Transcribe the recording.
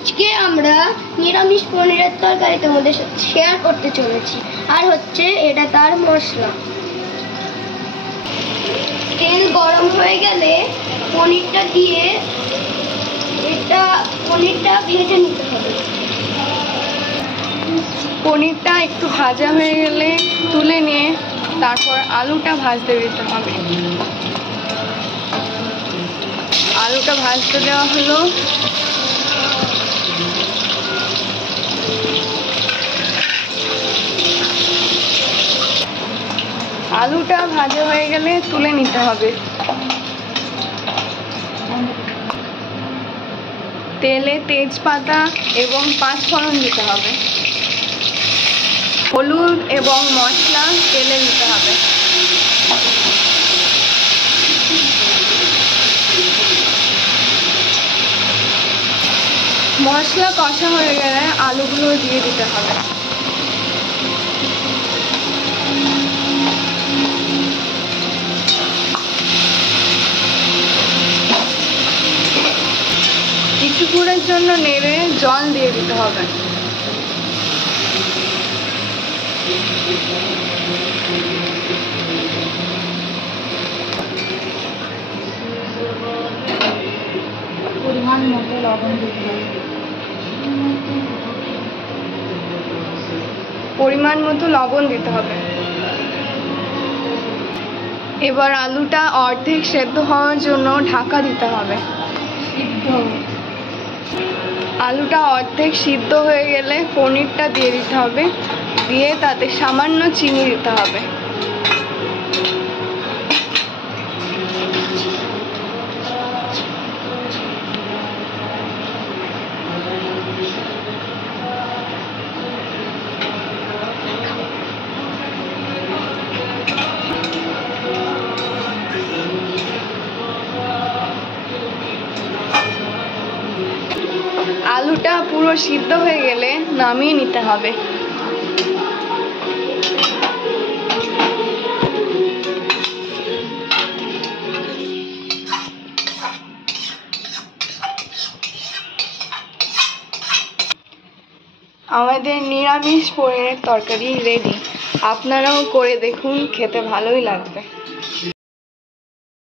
আজকে আমরা নিরামিষ পনিরের তরকারি তোমাদের সাথে শেয়ার করতে চলেছি। আর হচ্ছে এটা তার মশলা। তেল গরম হয়ে গেলে পনিরটা দিয়ে পনিরটা ভেজে নিতে হবে। পনিরটা একটু ভাজা হয়ে গেলে তুলে নিয়ে তারপর আলুটা ভাজতে দিতে হবে। আলুটা ভাজতে দেওয়া হলো। আলুটা ভাজা হয়ে গেলে তুলে নিতে হবে। তেলে তেজপাতা এবং পাঁচফোড়ন দিতে হবে। হলুদ এবং মশলা তেলে দিতে হবে। মশলা কষা হয়ে গেলে আলুগুলো দিয়ে দিতে হবে। কিছুক্ষণের জন্য নেড়ে জল দিয়ে দিতে হবে। পরিমাণ মতো লবণ দিতে হবে। পরিমাণ মতো লবণ দিতে হবে। এবার আলুটা অর্ধেক সেদ্ধ হওয়ার জন্য ঢাকা দিতে হবে। আলুটা অর্ধেক সিদ্ধ হয়ে গেলে পনিরটা দিয়ে দিতে হবে। দিয়ে তাতে সামান্য চিনি দিতে হবে। আলুটা পুরো সিদ্ধ হয়ে গেলে নামিয়ে নিতে হবে। আমাদের নিরামিষ পনিরের তরকারি রেডি। আপনারাও করে দেখুন, খেতে ভালোই লাগবে।